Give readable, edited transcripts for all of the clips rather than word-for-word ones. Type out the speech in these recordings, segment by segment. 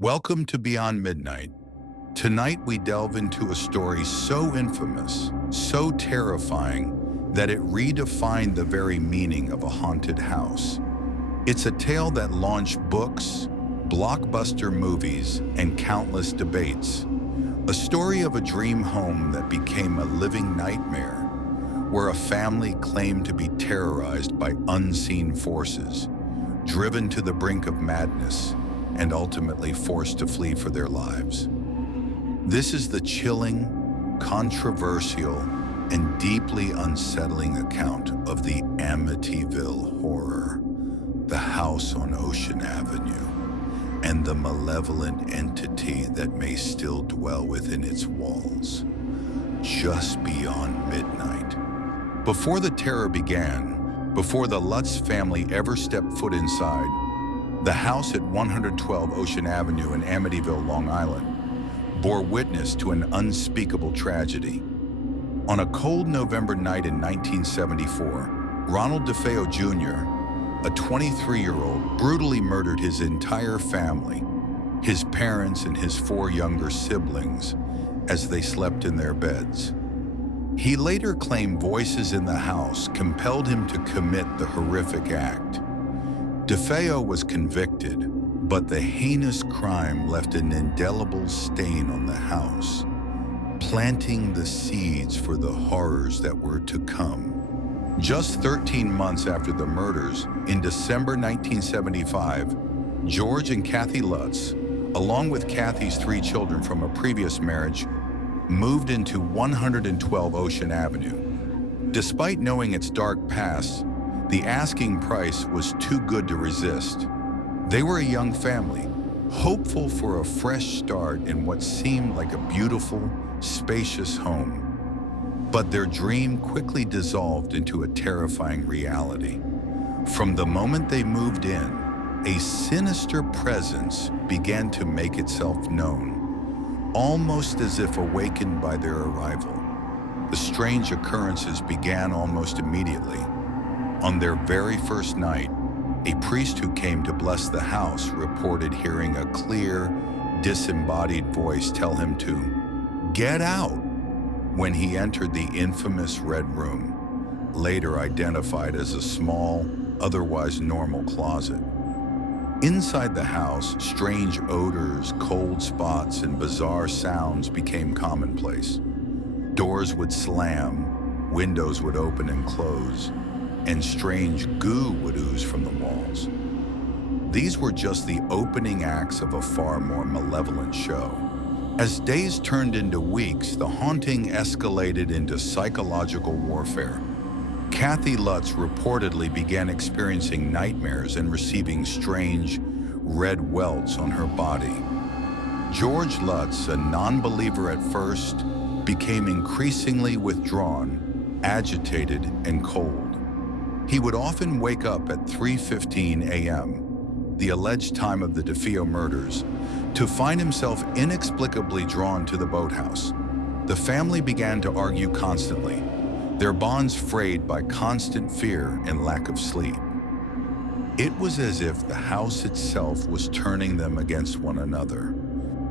Welcome to Beyond Midnight. Tonight we delve into a story so infamous, so terrifying, that it redefined the very meaning of a haunted house. It's a tale that launched books, blockbuster movies, and countless debates. A story of a dream home that became a living nightmare, where a family claimed to be terrorized by unseen forces, driven to the brink of madness, and ultimately forced to flee for their lives. This is the chilling, controversial, and deeply unsettling account of the Amityville Horror, the house on Ocean Avenue, and the malevolent entity that may still dwell within its walls, just beyond midnight. Before the terror began, before the Lutz family ever stepped foot inside, the house at 112 Ocean Avenue in Amityville, Long Island, bore witness to an unspeakable tragedy. On a cold November night in 1974, Ronald DeFeo Jr., a 23-year-old, brutally murdered his entire family, his parents and his 4 younger siblings, as they slept in their beds. He later claimed voices in the house compelled him to commit the horrific act. DeFeo was convicted, but the heinous crime left an indelible stain on the house, planting the seeds for the horrors that were to come. Just 13 months after the murders, in December 1975, George and Kathy Lutz, along with Kathy's 3 children from a previous marriage, moved into 112 Ocean Avenue. Despite knowing its dark past, the asking price was too good to resist. They were a young family, hopeful for a fresh start in what seemed like a beautiful, spacious home. But their dream quickly dissolved into a terrifying reality. From the moment they moved in, a sinister presence began to make itself known, almost as if awakened by their arrival. The strange occurrences began almost immediately. On their very first night, a priest who came to bless the house reported hearing a clear, disembodied voice tell him to "get out" when he entered the infamous Red Room, later identified as a small, otherwise normal closet. Inside the house, strange odors, cold spots, and bizarre sounds became commonplace. Doors would slam, windows would open and close, and strange goo would ooze from the walls. These were just the opening acts of a far more malevolent show. As days turned into weeks, the haunting escalated into psychological warfare. Kathy Lutz reportedly began experiencing nightmares and receiving strange, red welts on her body. George Lutz, a non-believer at first, became increasingly withdrawn, agitated, and cold. He would often wake up at 3:15 a.m., the alleged time of the DeFeo murders, to find himself inexplicably drawn to the boathouse. The family began to argue constantly, their bonds frayed by constant fear and lack of sleep. It was as if the house itself was turning them against one another.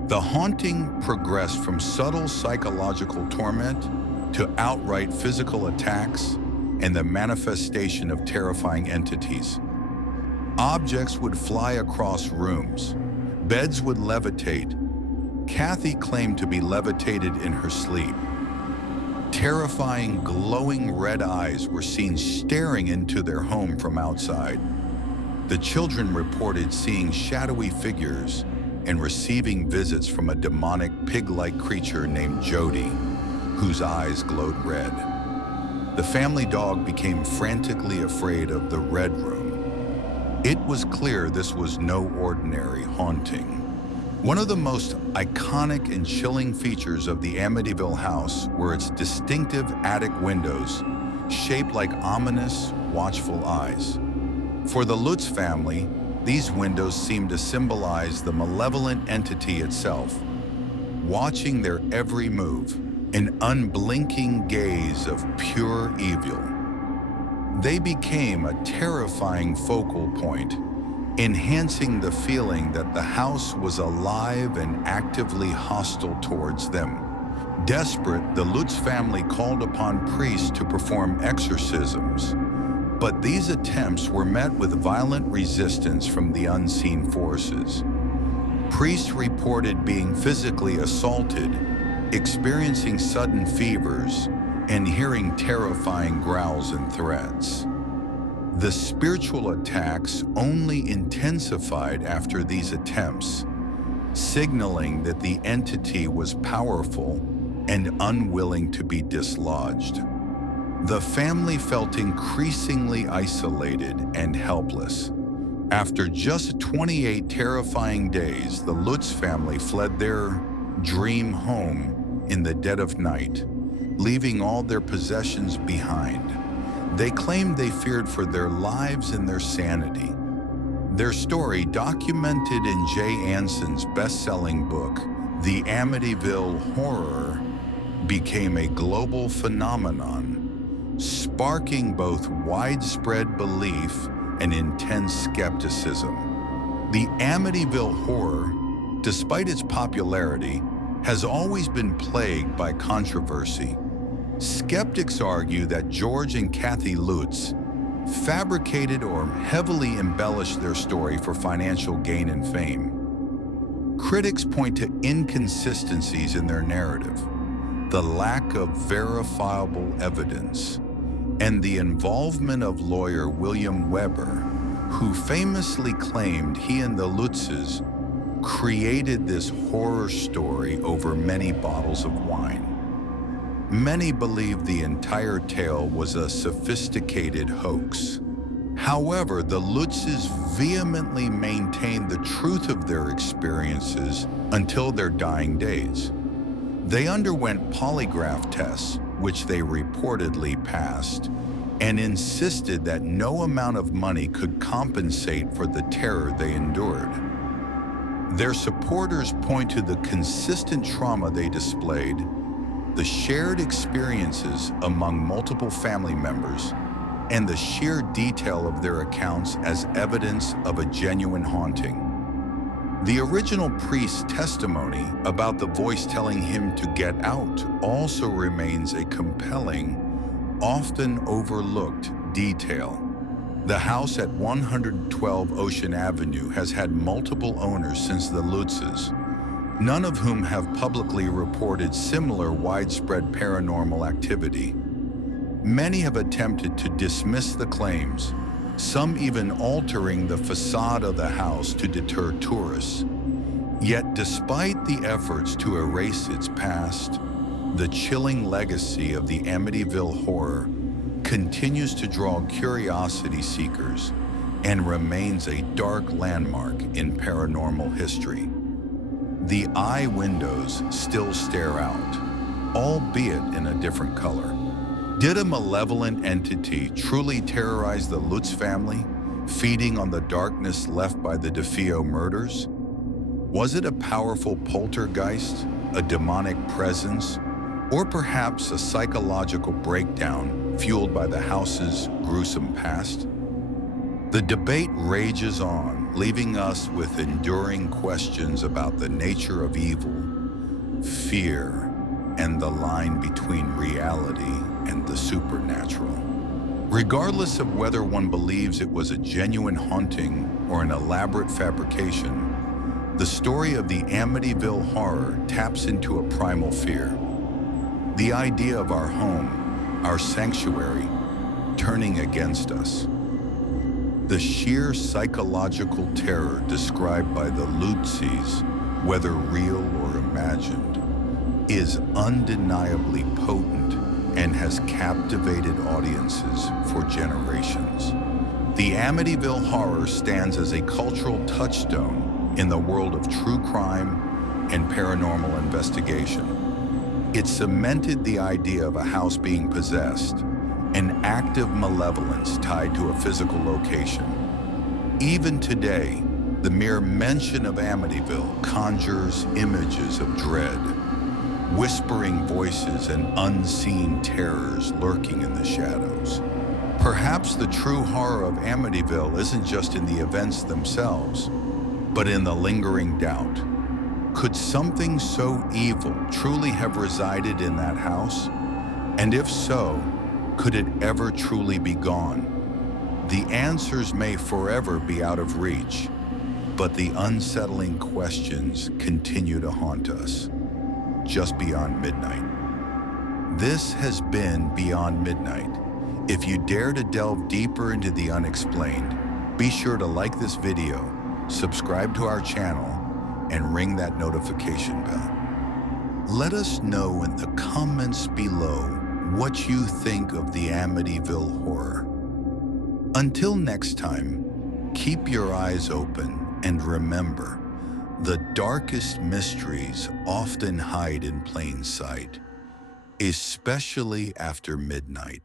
The haunting progressed from subtle psychological torment to outright physical attacks and the manifestation of terrifying entities. Objects would fly across rooms. Beds would levitate. Kathy claimed to be levitated in her sleep. Terrifying, glowing red eyes were seen staring into their home from outside. The children reported seeing shadowy figures and receiving visits from a demonic pig-like creature named Jody, whose eyes glowed red. The family dog became frantically afraid of the Red Room. It was clear this was no ordinary haunting. One of the most iconic and chilling features of the Amityville house were its distinctive attic windows, shaped like ominous, watchful eyes. For the Lutz family, these windows seemed to symbolize the malevolent entity itself, watching their every move, an unblinking gaze of pure evil. They became a terrifying focal point, enhancing the feeling that the house was alive and actively hostile towards them. Desperate, the Lutz family called upon priests to perform exorcisms, but these attempts were met with violent resistance from the unseen forces. Priests reported being physically assaulted, experiencing sudden fevers, and hearing terrifying growls and threats. The spiritual attacks only intensified after these attempts, signaling that the entity was powerful and unwilling to be dislodged. The family felt increasingly isolated and helpless. After just 28 terrifying days, the Lutz family fled their dream home in the dead of night, leaving all their possessions behind. They claimed they feared for their lives and their sanity. Their story, documented in Jay Anson's best-selling book, The Amityville Horror, became a global phenomenon, sparking both widespread belief and intense skepticism. The Amityville Horror, despite its popularity, has always been plagued by controversy. Skeptics argue that George and Kathy Lutz fabricated or heavily embellished their story for financial gain and fame. Critics point to inconsistencies in their narrative, the lack of verifiable evidence, and the involvement of lawyer William Weber, who famously claimed he and the Lutzes created this horror story over many bottles of wine. Many believe the entire tale was a sophisticated hoax. However, the Lutzes vehemently maintained the truth of their experiences until their dying days. They underwent polygraph tests, which they reportedly passed, and insisted that no amount of money could compensate for the terror they endured. Their supporters point to the consistent trauma they displayed, the shared experiences among multiple family members, and the sheer detail of their accounts as evidence of a genuine haunting. The original priest's testimony about the voice telling him to get out also remains a compelling, often overlooked detail. The house at 112 Ocean Avenue has had multiple owners since the Lutzes, none of whom have publicly reported similar widespread paranormal activity. Many have attempted to dismiss the claims, some even altering the facade of the house to deter tourists. Yet, despite the efforts to erase its past, the chilling legacy of the Amityville Horror continues to draw curiosity seekers and remains a dark landmark in paranormal history. The eye windows still stare out, albeit in a different color. Did a malevolent entity truly terrorize the Lutz family, feeding on the darkness left by the DeFeo murders? Was it a powerful poltergeist, a demonic presence, or perhaps a psychological breakdown fueled by the house's gruesome past? The debate rages on, leaving us with enduring questions about the nature of evil, fear, and the line between reality and the supernatural. Regardless of whether one believes it was a genuine haunting or an elaborate fabrication, the story of the Amityville Horror taps into a primal fear. The idea of our home, our sanctuary, turning against us. The sheer psychological terror described by the Lutzes, whether real or imagined, is undeniably potent and has captivated audiences for generations. The Amityville Horror stands as a cultural touchstone in the world of true crime and paranormal investigation. It cemented the idea of a house being possessed, an active malevolence tied to a physical location. Even today, the mere mention of Amityville conjures images of dread, whispering voices and unseen terrors lurking in the shadows. Perhaps the true horror of Amityville isn't just in the events themselves, but in the lingering doubt. Could something so evil truly have resided in that house? And if so, could it ever truly be gone? The answers may forever be out of reach, but the unsettling questions continue to haunt us, just beyond midnight. This has been Beyond Midnight. If you dare to delve deeper into the unexplained, be sure to like this video, subscribe to our channel, and ring that notification bell. Let us know in the comments below what you think of the Amityville Horror. Until next time, keep your eyes open and remember, the darkest mysteries often hide in plain sight, especially after midnight.